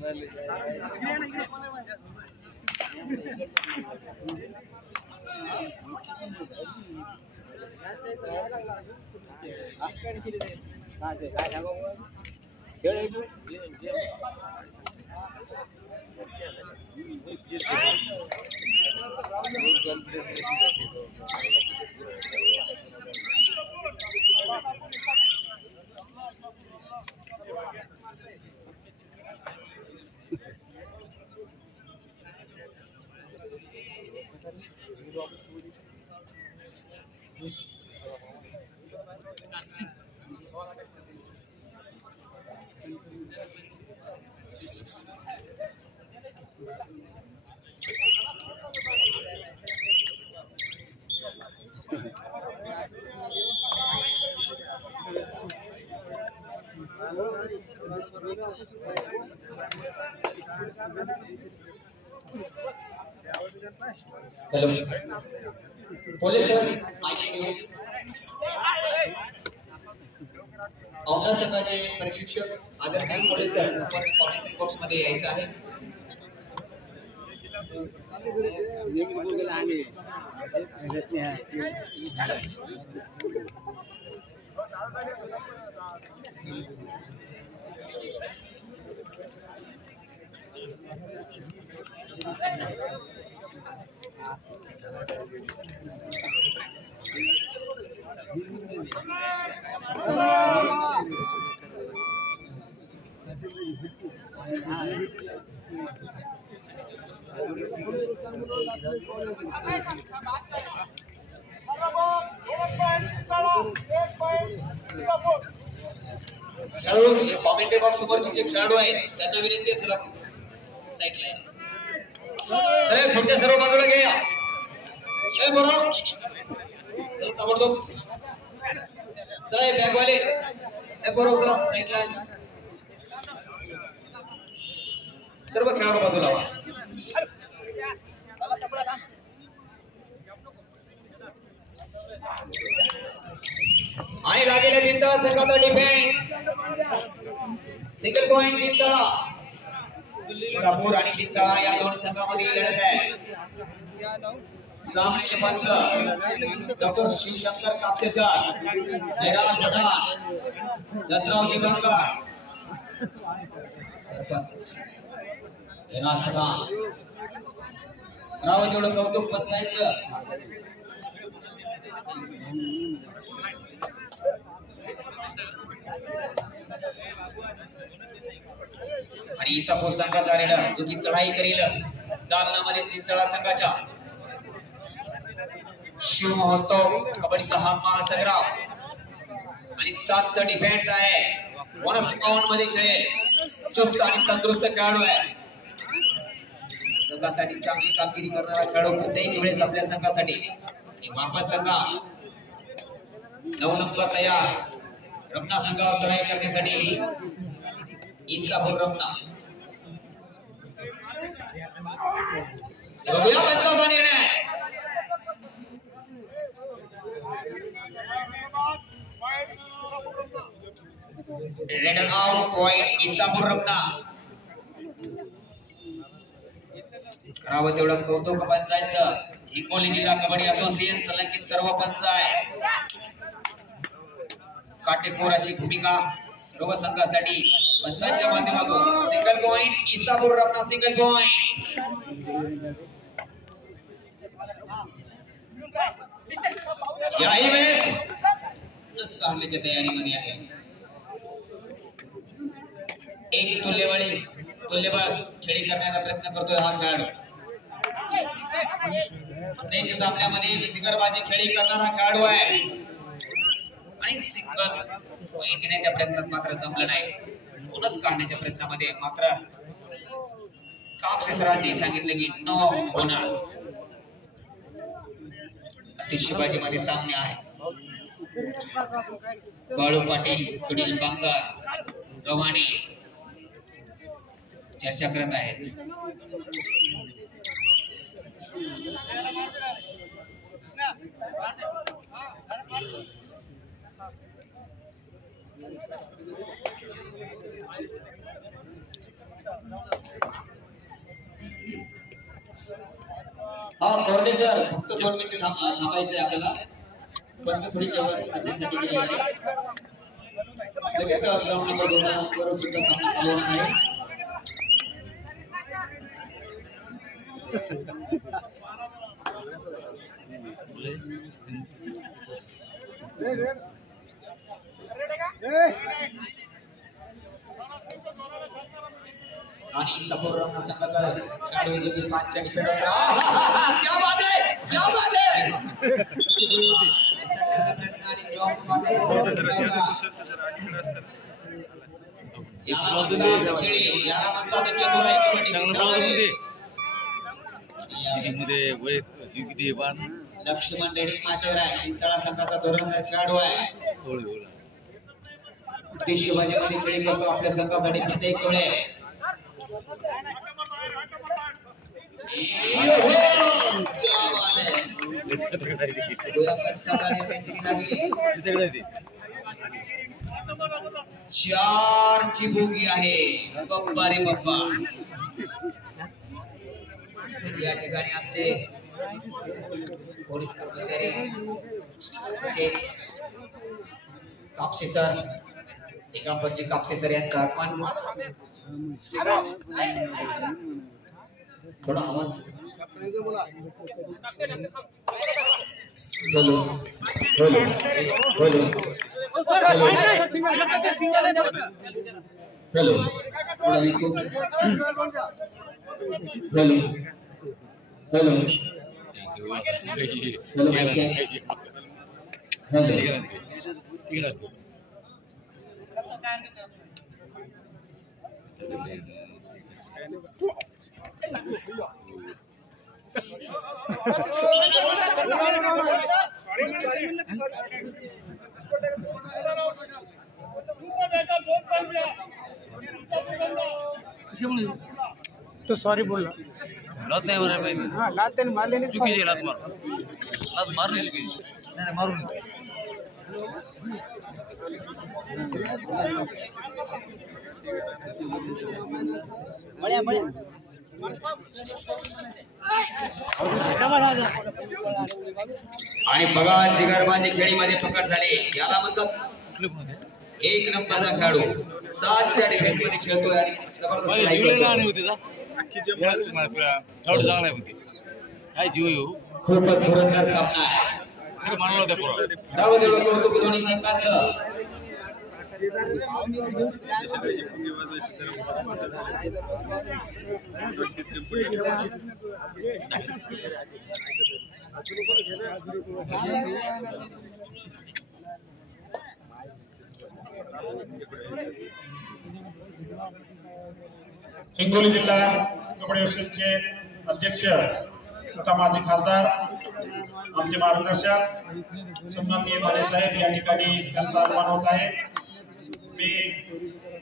Hello बोले sir Aundha संघाचे प्रशिक्षक आदरणीय बोले सर आपण कॉमेंट्री बॉक्स मध्ये यायचं आहे. खेळून जे कॉमेंट्री बॉक्स वरचे जे खेळाडू आहेत त्यांना विनंती आहे चला साईडला या. चला पुढच्या सर्व बाजूला घ्या. ए बरोबर चल ताबडतोब चला बॅग वाले ए बरोबर साईडला सर्व खेळाडू बाजूला वा. आणि लागेल चिंतळा संघाचा डिफेंस सिंगल पॉइंट चिंतळा. इंदापूर आणि चिंतळा या दोन संघामध्ये लढत आहे. सामने पंच डॉक्टर शिवशंकर कापसे सर, जयराज पठाण, दत्तरावजी बंगार, जयराज पठाण राव एवढं कौतुक पंचायतचं. आणि इसापूर संघाचा रेडर जो की चढाई करील दालनामध्ये चिंचळा संघाच्या. शिव महोत्सव कबड्डीचा हा महासंग्राम आणि 7चा डिफेन्स आहे. 1 मध्ये खेळेल. चुस्त आणि तंदुरुस्त खेळाडू आहे. संघासाठी चांगली कामगिरी करणारा खेळाडू प्रत्येक वेळेस आपल्या संघासाठी. वापस संघा 9 नंबर तयार रमना संघावर चढाई करण्यासाठी. इसापूर रमना बघूया पंचाचा निर्णय. रेडर आउट पॉइंट इसापूर रमना. करावं तेवढं कौतुक पंचायतचं. हिंगोली जिल्हा कबड्डी असोसिएशन संलग्नित सर्व पंच आहे. काटेकोर अशी भूमिका सर्व संघासाठी पंचांच्या माध्यमातून. सिंगल पॉइंट इसापूर रमना. सिंगल पॉइंट याही वेळेस प्लस काढण्याच्या तयारीमध्ये आहे. एक तुल्यबळ खेळी करण्याचा प्रयत्न करतोय हा खेळाडू. प्रत्येक सामन्यामध्ये फिगरबाजी खेळी करणारा खेळाडू आहे. आणि सिंगल पॉइंट घेण्याच्या प्रयत्नात मात्र जमलं नाही. बोनस काढण्याच्या प्रयत्नामध्ये मात्र कापसे सरांनी सांगितले की नो बोनस. शिवाजी मध्ये सामने आहे. बाळू पाटील, सुनील बांगर, गव्हाणे चर्चा करत आहेत. No. कोरडे सर फक्त 2 मिनिटे थांबायचे आपल्याला. पंच थोडी जेवण करण्यासाठी गेलेले आहे. लगेच ग्राउंड नंबर 2 वर सुद्धा सामना चालू होणार आहे. आणि समोर रंगा संघाचा खेळाडू जो की 5 च्या खेळत क्या बात है, क्या बात है. आणि जॉब मात्र याला खेळी याला म्हणतात चतुराई मध्ये वय किती पण लक्ष्मण रेड्डी माचेर आहे. चिंचाळा संघाचा धुरंधर खेळाडू आहे. ते शिवाजी मध्ये खेळी करतो आपल्या संघासाठी. किती खेळे चार ची बोगी आहे. बप्पा रे बप्पा. या ठिकाणी आमचे पोलीस कर्मचारी कापसे सर दिगंबरजी कापसे सर यांचा आगमन. थोडा आवाज बोलो बोलो बोलो हेलो हेलो हेलो हेलो तो सॉरी बोलला. लात नाही मारायला पाहिजे. हा लात त्याने मारलेली चुकीची लात मारली चुकीची. नाही मारून आणि बघा जिगरबाजी खेळीमध्ये पकड झाली. याला म्हणतात 1 नंबरचा खेळाडू. 7 च्या डिफेन्समध्ये खेळतोय आणि खूपच धुरंधर सामना आहे. दोन्ही संघाचं हिंगोली जिल्हा कबड्डी परिषदेचे अध्यक्ष तथा माजी खासदार आमचे मार्गदर्शक सन्माननीय माने साहेब या ठिकाणी त्यांचा आगमन होत आहे. मी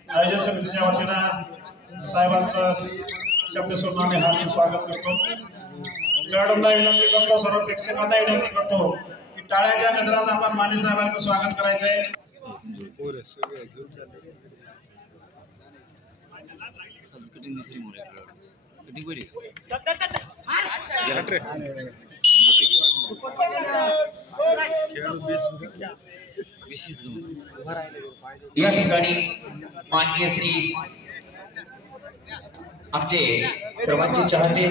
आयोजन समितीच्या वतीनं साहेबांचं शब्द सन्मानाने हार्दिक स्वागत करतो. खेळाडूंना विनंती करतो, सर्व प्रेक्षकांना विनंती करतो की टाळ्याच्या गजरात आपण माने साहेबांचं स्वागत करायचं आहे. कटिंग दिसली मोरे कटिंग बरी या ठिकाणी माननीय श्री आमचे सर्वांचे चाहते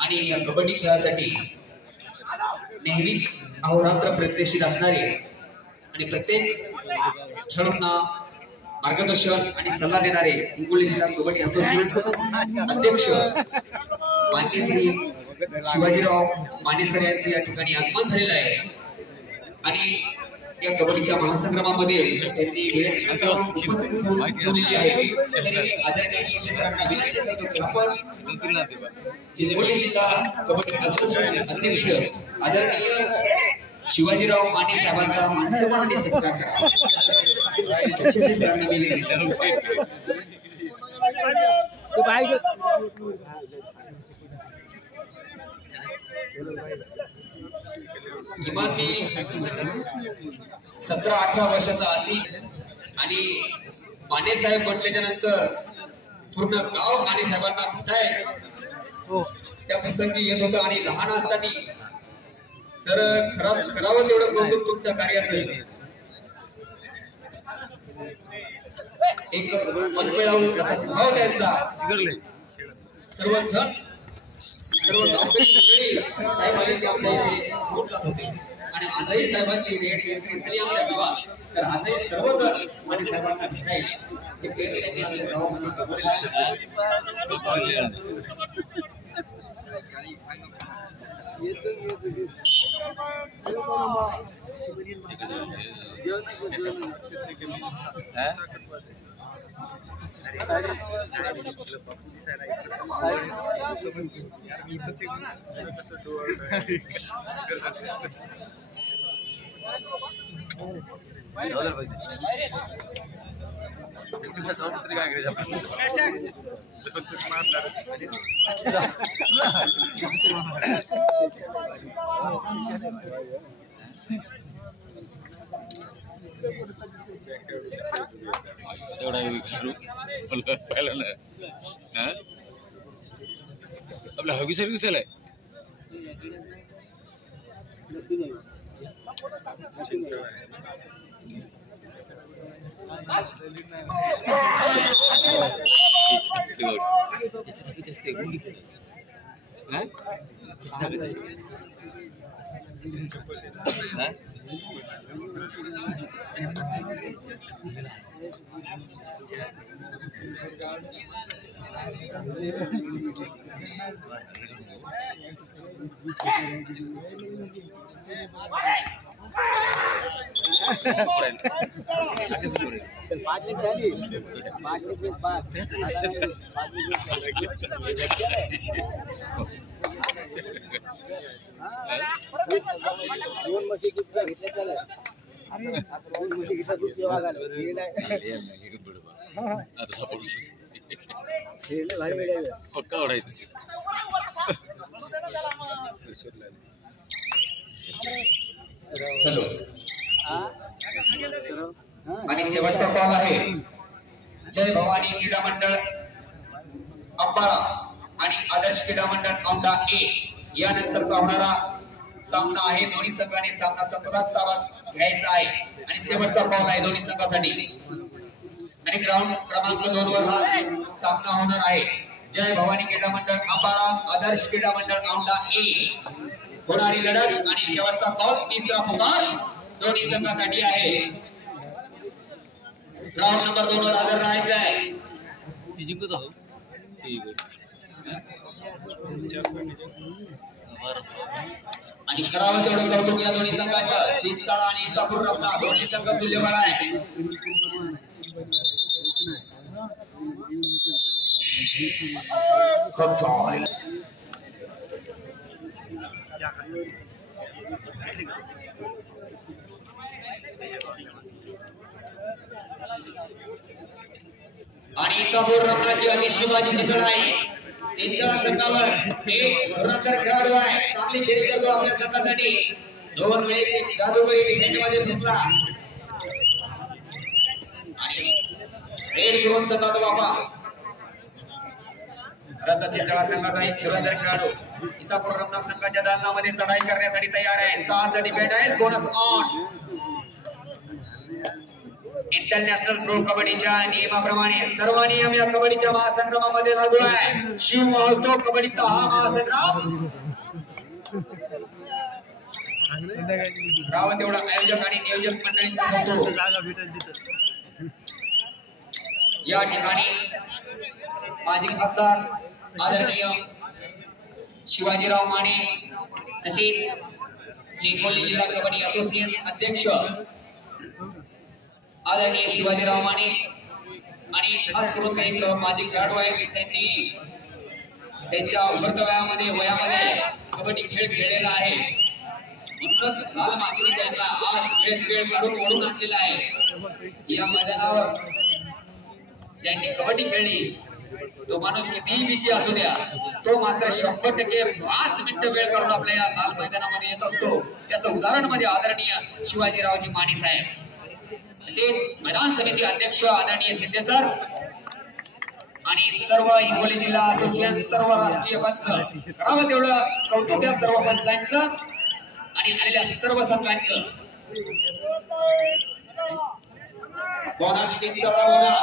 आणि या कबड्डी खेळासाठी नेहमीच अहोरात्र प्रयत्नशील असणारे आणि प्रत्येक खेळाडूंना मार्गदर्शन आणि सल्ला देणारे हिंगोली जिल्हा कबड्डी असोसिएशन अध्यक्ष माननीय श्री शिवाजीराव माने सर यांचे या ठिकाणी आगमन झालेलं आहे. आणि या कबड्डीच्या महासंग्रामामध्ये त्यांनी वेळेत उपस्थित आहे. आदरणीय शिंदे सरांना विनंती करतो की आपण हिंगोली जिल्हा कबड्डी असोसिएशन अध्यक्ष आदरणीय शिवाजीराव माने साहेबांचा मानसन्मान आणि सत्कार करावा. शिंदे सरांना विनंती करतो. किमान मी 17-18 वर्षाचा असेल आणि माने साहेब म्हटल्याच्या नंतर पूर्ण गाव माने साहेबांना भेटाय त्या प्रसंगी येत होतं आणि लहान असताना सर करावं तेवढं कौतुक तुमच्या कार्याचं. एक मनमिळावून असा स्वभाव त्यांचा. सर्व गावकरी मंडळी साहेबांची आमच्या इथे भेट जात होते आणि आजही साहेबांची भेट घेतली झाली आमच्या गावात. तर आजही सर्वजण आणि साहेबांना भेटायला हे भेट त्यांनी आमच्या गावामध्ये आपला हॉकी सर्विस आहे पक्का ओढायचं. हॅलो आणि शेवटचा कॉल आहे जय भवानी क्रीडा मंडळ अंबाळा आणि आदर्श क्रीडा मंडळ औंढा ए यानंतरचा होणारा सामना आहे. दोन्ही संघाने सामना संपदात ताब्यात घ्यायचा आहे आणि शेवटचा कॉल आहे दोन्ही संघासाठी आणि ग्राउंड क्रमांक 2 वर हा सामना होणार आहे. जय भवानी क्रीडा मंडळ अंबाळा आदर्श क्रीडा मंडळ औंढा ए होणारी लढत आणि शेवटचा कॉल तिसरा पुकार दोन्ही संघासाठी आहे. ग्राउंड नंबर 2 वर हजर राहायचं आहे आणि करावं तेवढं कौतुक या दोन्ही संघाचं. चिंचाळा आणि इसापूर रत्ना दोन्ही संघ तुल्यबळ आहे. आणि इसापूर रत्नाची आणि शिवाजीची लढाई. चिंचाळा संघावर एक धुरंधर खेळाडू आहे, चांगली खेळी करतो आपल्या संघासाठी. 2 वेळेस जादूगरी डिफेंडमध्ये फसला आणि रेड करून संघात वापस. रत्न चिंचाळा संघाचा एक धुरंधर खेळाडू इसापूर रत्ना संघाच्या दालनामध्ये चढाई करण्यासाठी तयार आहे. 7 डिफेंड आहे. Bonus on. इंटरनॅशनल प्रो कबड्डीच्या नियमाप्रमाणे सर्व नियम या कबड्डीच्या महासंग्रामामध्ये लागू आहे. शिव महोत्सव कबड्डीचा हा महासंग्राम रावत एवढा आयोजक आणि नियोजक मंडळींचा होतो. या ठिकाणी माजी खासदार आदरणीय शिवाजीराव माने तसेच हिंगोली जिल्हा कबड्डी असोसिएशन अध्यक्ष आदरणीय शिवाजीराव माने आणि खास करून एक माजी खेळाडू आहेत, त्यांनी त्यांच्या उमरत्या वयामध्ये कबड्डी खेळ खेळलेला आहे. म्हणूनच लाल मातीने त्यांना आज खेळ काढून ओढून आणलेला आहे. या मैदानावर ज्यांनी कबड्डी खेळली तो माणूस कितीही बिजी असू द्या, तो मात्र 100% 5 मिनिटं वेळ काढून आपल्या या लाल मैदानामध्ये येत असतो. त्याचं उदाहरण म्हणजे आदरणीय शिवाजीरावजी माने साहेब. तसेच मैदान समिती अध्यक्ष आदरणीय शिंदे सर आणि सर्व हिंगोली जिल्हा असोसिएशन सर्व राष्ट्रीय पंच करावं तेवढं कौतुक या सर्व पंचांचं आणि आलेल्या सर्व संघांचं. बोनस चिंचवडा bonus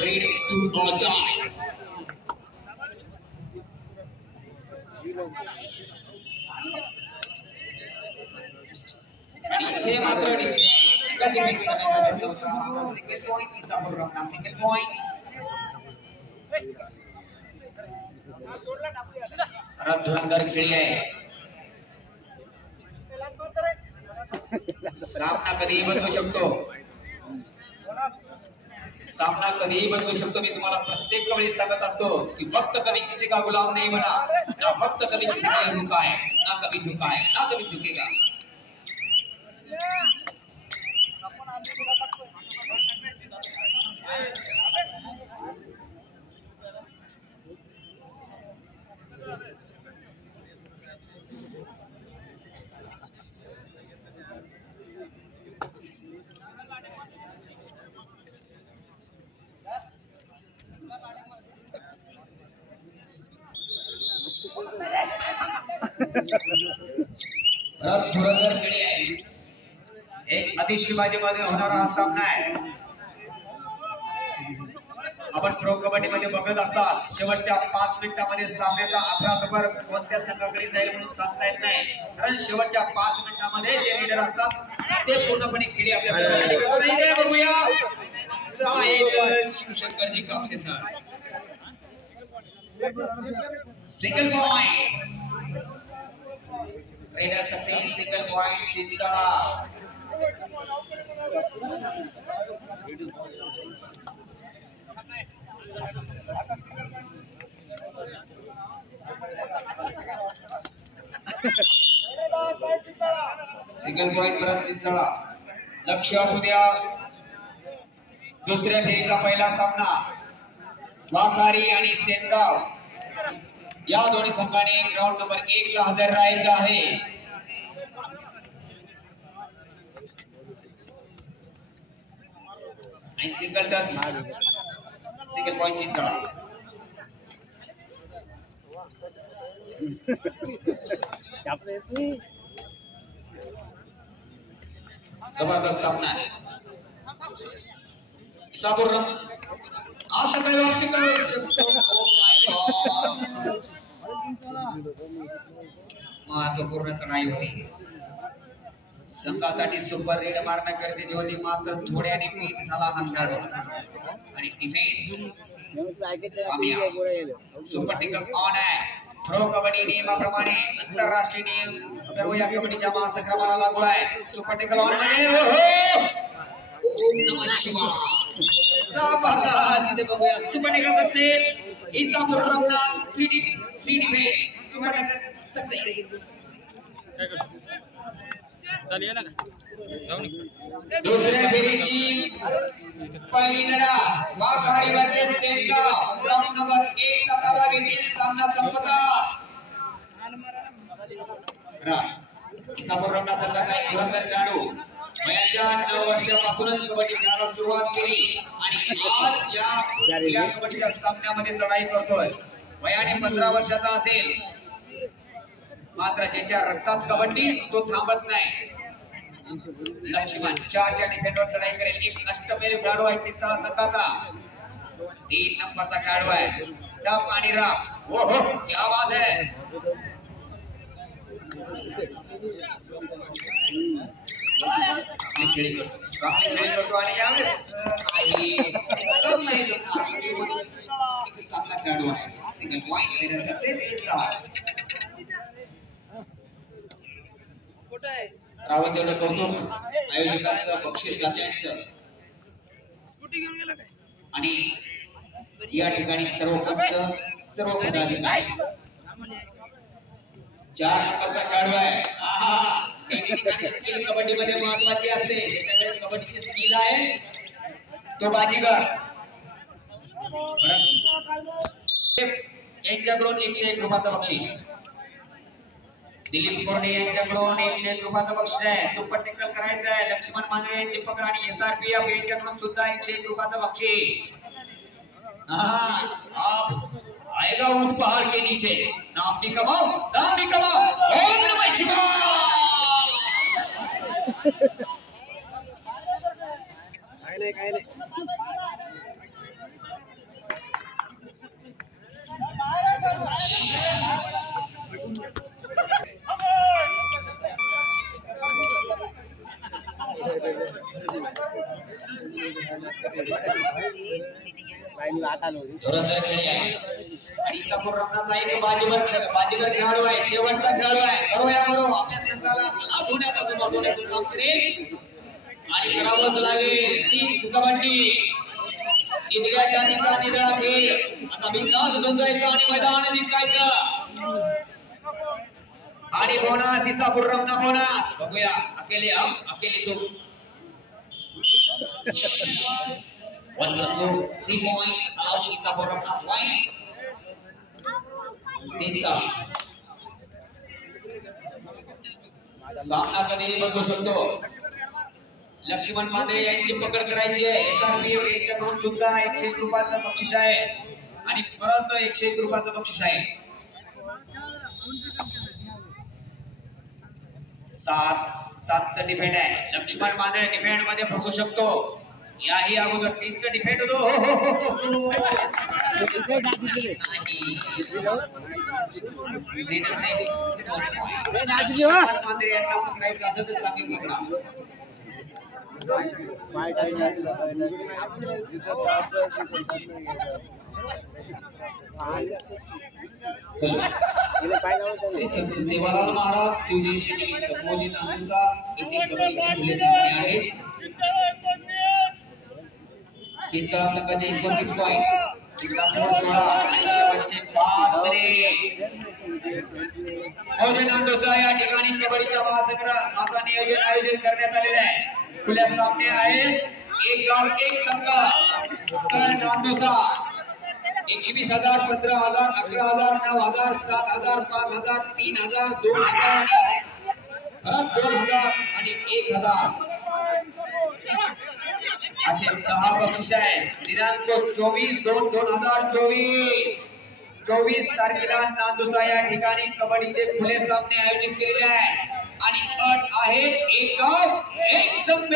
ready to or die. आणि इथे मात्र सिंगल डिफेन्स करण्यात होता. Single point Isapur Ramana single point. धुरंधर खेळी आहे. सामना कधीही बदलू शकतो. सामना कधीही बदलू शकतो. मी तुम्हाला प्रत्येक वेळी सांगत असतो की फक्त कभी किसी का गुलाम नहीं बना ना फक्त कभी किसी का रुका है ना कभी झुका है ना कभी झुकेगा. धुरंधर खेळी आहे. एक अतिशिबाजीमध्ये होणारा हा सामना आहे. आपण प्रो कबड्डी मध्ये बघत असतात शेवटच्या 5 मिनिटांमध्ये सामन्याचा अफरातफर कोणत्या संघाकडे जाईल म्हणून सांगता येत नाही. कारण शेवटच्या 5 मिनिटांमध्ये जे लीडर असतात ते पूर्णपणे खेळी आपल्या संघासाठी करतात. नाही बघूया Shivshankarji Kapse sir. Single point raider success. Single point चिंचवडा. सिंगल पॉइंट परत चिंचवडा. लक्ष असू द्या. दुसऱ्या फेरीचा पहिला सामना वाघारी आणि सेनगाव या दोन्ही संघाने ग्राउंड नंबर 1 ला हजर राहायचं आहे. आणि सिंगल टच सिंगल पॉइंट चिंचवडा. जबरदस्त सामना आहे. इसापूर असं काही वापसी करू शकतो. महत्वपूर्ण चढाई होती. संघासाठी सुपर रेड मारणं गरजेचे होते. मात्र थोड्याने पीठ झाला हा खेळाडू. आणि डिफेन्स सुपर टिकल ऑन आहे. प्रो कबड्डी नियमाप्रमाणे आंतरराष्ट्रीय नियम सर्व या कबड्डीच्या महासंग्रामाला लागू आहे. सुपर टिकल ऑन मध्ये ओम नमः शिवाय. जबरदस्त बघूया सुपर टिकल success. Isapur Ramana 3 defence super टिकल सक्सेस. दुसऱ्या फेरीची पहिली लढत Waghari versus Sengaon. Ground number 1 चा ताबा घेतील. सामना संपतात. इसापूर रमणा संघाचा एक धुरंधर खेळाडू वयाच्या 9 वर्षापासूनच कबड्डी खेळायला सुरुवात केली आणि आज या कबड्डीच्या सामन्यामध्ये चढाई करतोय. वयाने 15 वर्षाचा असेल मात्र ज्याच्या रक्तात कबड्डी तो थांबत नाही. लक्ष्मण 4च्या डिफेंडर चढाई करेल. एक अष्टमेव खेळाडू आहे चिंचवडा संघाचा. 3 नंबरचा खेळाडू आहे टप आणि राम. ओहो क्या बात है. खेळी करतो आणि यावेळेस चांगला खेळाडू आहे. Single point raider success. Ravan एवढं कौतुक आयोजकांचं बक्षीस दात्यांचं. आणि या ठिकाणी सर्व पंच सर्व पदाधिकारी 4 नंबरचा खेळाडू आहे. स्किल कबड्डी मध्ये महत्वाची असते. ज्याच्याकडे कबड्डीची स्किल आहे तो बाजीगर. यांच्याकडून 101 रुपयाचं बक्षीस. दिलीप कोरडे यांच्याकडून 101 रुपयाचं बक्षीस आहे. सुपर टेकल करायचं आहे. लक्ष्मण मांजरे यांची पकड आणि SRPF यांच्याकडून सुद्धा 101 रुपयाचं बक्षीस. आप आएगा ऊंट पहाड़ के नीचे, नाम भी कमाओ, दाम भी कमाओ। ओम नमः शिवाय। जोरदार खेळी आहे आणि इसापूर रमणाचा एक बाजीगर खेळाडू आहे, शेवटचा खेळाडू आहे। करूया बरोबर आपल्या संघाला लाभ होण्यापासून वाचवण्याचं काम करेल आणि करावंच लागेल ती कबड्डी। इतक्याच्या निधळा खेळ आता बिंदास झोंजायचं आणि मैदान जिंकायचं आणि बोनस इसापूर रमणा बोनस। बघूया अकेले हम अकेले तुम। 1+2 3 points allowing Isapur Ramna point. तीनचा सामना कधी बदलू शकतो। लक्ष्मण मांद्रे यांची पकड करायची आहे। एसआरपी यांच्याकडून सुद्धा 101 रुपयाचं बक्षीस आहे आणि परत 101 रुपयाचं बक्षीस आहे। 7चं डिफेंड आहे। लक्ष्मण मांद्रे डिफेंड मध्ये फसू शकतो। याही अगोदर 3चं डिफेंड होतो। मांद्रे यांना पकडायचं असं तर सांगितलं सेवालाल महाराज शिवजी मोदी नांदुसा येथे कबड्डीचे खुले सामने आहेत। चिंचळा संघाचे 29 पॉइंट, इसापूर 16 आणि शेवटचे 5 तरी। मोदी नांदुसा या ठिकाणी कबड्डीच्या महासंघाचा नियोजन आयोजन करण्यात आलेले आहे। खुले सामने आहेत, एक गाव एक संघ। नांदुसा 21,000 15,000 11,000 9,000 7,000 5,000 3,000 2,000 2,000 आणि 1,000 असे 10 बक्षीस आहे। दिनांक 24/2/2024 24 तारखेला नांदुसा या ठिकाणी कबड्डीचे खुले सामने आयोजित केलेले आहे आणि अट आहे एक गाव एक संघ।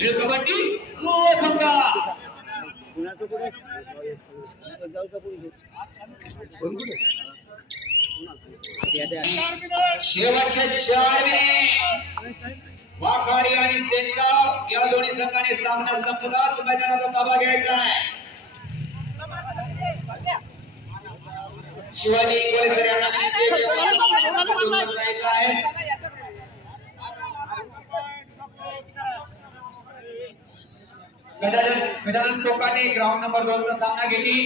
ही कबड्डी लोकभंगा शेवटचे 4 मिनिट वाखाडी आणि सेनगाव या दोन्ही संघाने सामना संपताच मैदानाचा ताबा घ्यायचा आहे। शिवाजी इंगोले सर यांना जायचं आहे। गजानन कोकाटे ग्राउंड नंबर 2 चा सामना घेतली।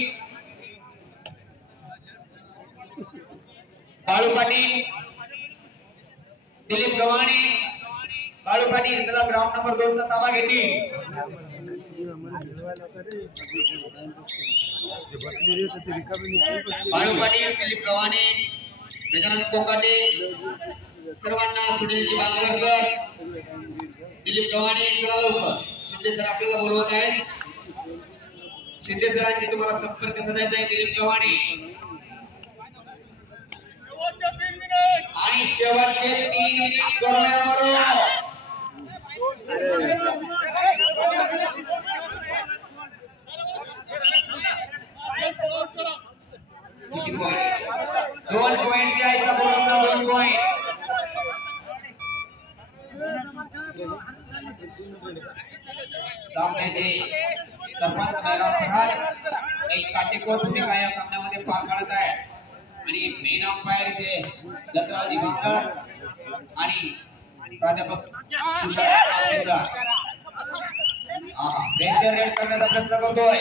बाळू पाटील दिलीप गव्हाणे बाळू पाटील त्याला ग्राउंड नंबर 2 चा ताबा घेतली। बाळू पाटील दिलीप गव्हाणे गजानन कोकाटे सर्वांना सुनीलजी बांगवर सर दिलीप गव्हाणे चला लवकर शिंदे सर आपल्याला बोलवत आहेत। शिंदे सरांशी तुम्हाला संपर्क साधायचा आहे। दिलीप गव्हाणे आणि शेवटचे 3 मिनिट करूया बरोबर। किती पॉइंट 2 पॉइंट द्यायचा पूर्ण 2 पॉइंट। सामन्याचे सरपंच पठार एक काटेकोर भूमिका या सामन्यामध्ये पार पाडत आहे आणि मेन अंपायर इथे दत्तरावजी भांगर आणि प्राध्यापक शिवशंकर प्रेशर रेड करण्याचा प्रयत्न करतोय।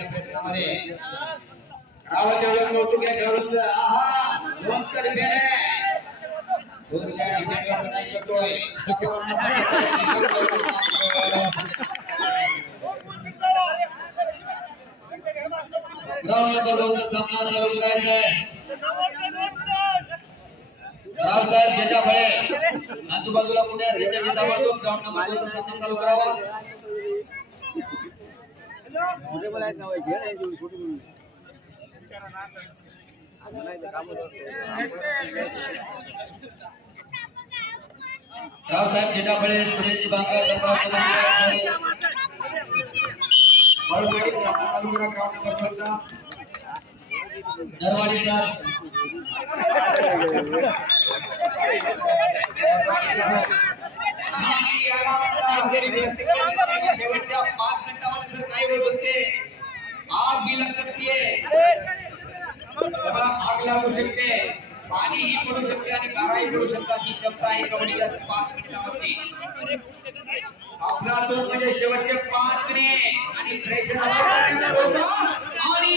प्रयत्नामध्ये रावत एवढं कौतुक आहे खेळाडूंचं। आहा 2 तर डिफेंड आहे 2च्या डिफेंडर नाही करतोय। ग्राउंड नंबर 2 चा सामना चालू करायचा आहे। रावसाहेब झेंडा फळे आजूबाजूला पुढे झेंडा ताबडतोब ग्राउंड नंबर 2 सामना चालू करावा. रावसाहेब झेंडा फळे सुनील बांगर नरवाडी सर शेवटच्या 5 मिनिटांमध्ये जर काही होत असते आग भी लग सकती है. आग लागू शकते, पाणी ही पडू शकते आणि गाराही पडू शकतात. ही क्षमता आहे कबड्डीच्या 5 मिनिटांमध्ये. आपला तो म्हणजे शेवटचे 5 मिनिट आणि प्रेशर करण्याचा धोका आणि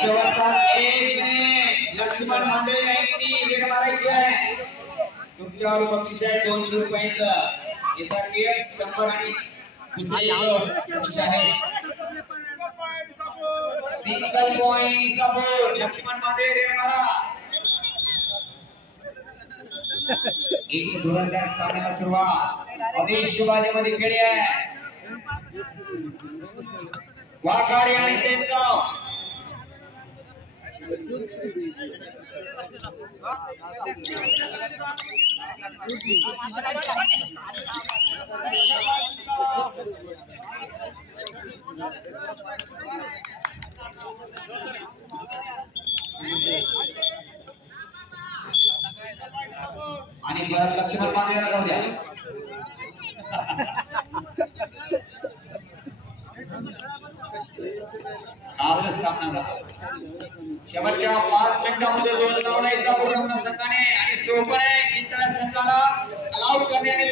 शेवटचा 1 मिनिट लक्ष्मण मांदळे यांनी रेड मारायची आहे. तुमच्यावर बक्षीस आहे 200 रुपयांचं. एसआरपी 100 आणि दुसरे बक्षीस आहे single point support. Laxman Mandale raid मारा. एक धुरंदार सामन्याला सुरुवात अभिष बाजीमध्ये खेळी आहे. वाघाडी आणि सेनगाव आणि परत लक्ष्मण मांदळेला जाऊ द्या. आजच सामना शेवटच्या 5 मिनिटांमध्ये 2 लावण्याचा पूर्ण संघाने आणि सोपणे इंटरनॅशनल संघाला अलाउड करण्याने